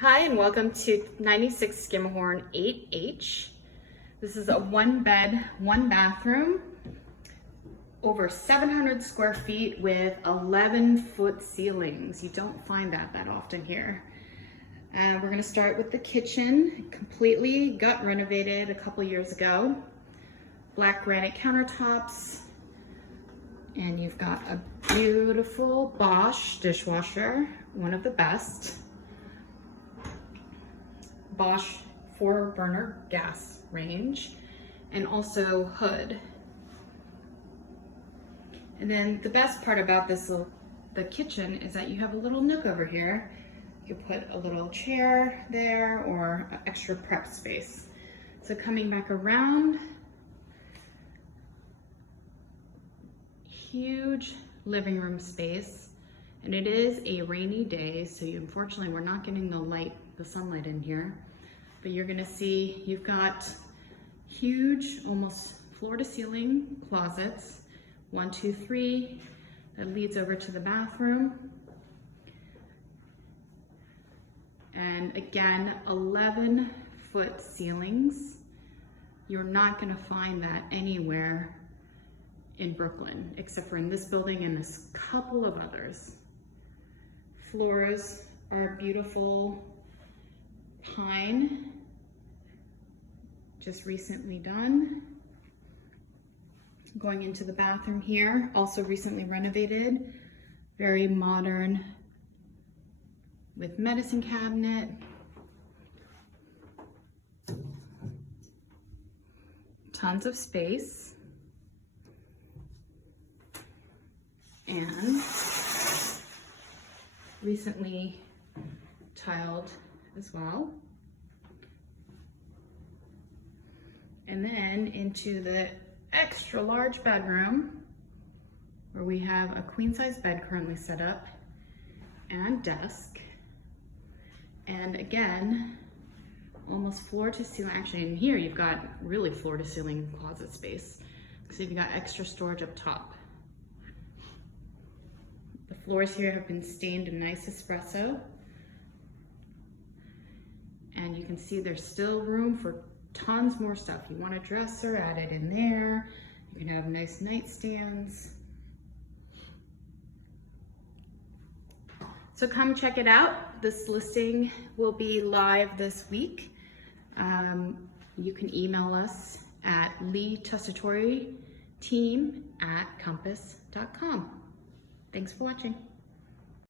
Hi and welcome to 96 Schermerhorn 8H. This is a one bed, one bathroom, over 700 square feet with 11-foot ceilings. You don't find that often here. We're gonna start with the kitchen, completely gut renovated a couple years ago. Black granite countertops, and you've got a beautiful Bosch dishwasher, one of the best. Bosch 4-burner gas range, and also hood. And then the best part about the kitchen is that you have a little nook over here. You can put a little chair there or extra prep space. So coming back around, huge living room space, and it is a rainy day, so unfortunately we're not getting the sunlight in here. But you're gonna see you've got huge, almost floor to ceiling closets, 1, 2, 3, that leads over to the bathroom. And again, 11-foot ceilings. You're not gonna find that anywhere in Brooklyn, except for in this building and a couple of others. Floors are beautiful pine, just recently done. Going into the bathroom here, also recently renovated, very modern with medicine cabinet. Tons of space. And recently tiled as well. And then into the extra large bedroom where we have a queen size bed currently set up and desk. And again, almost floor to ceiling. Actually, in here you've got really floor to ceiling closet space. So you've got extra storage up top. The floors here have been stained a nice espresso. And you can see there's still room for tons more stuff. You want a dresser, add it in there. You can have nice nightstands. So come check it out. This listing will be live this week. You can email us at Lee-Tessitore team@compass.com. Thanks for watching.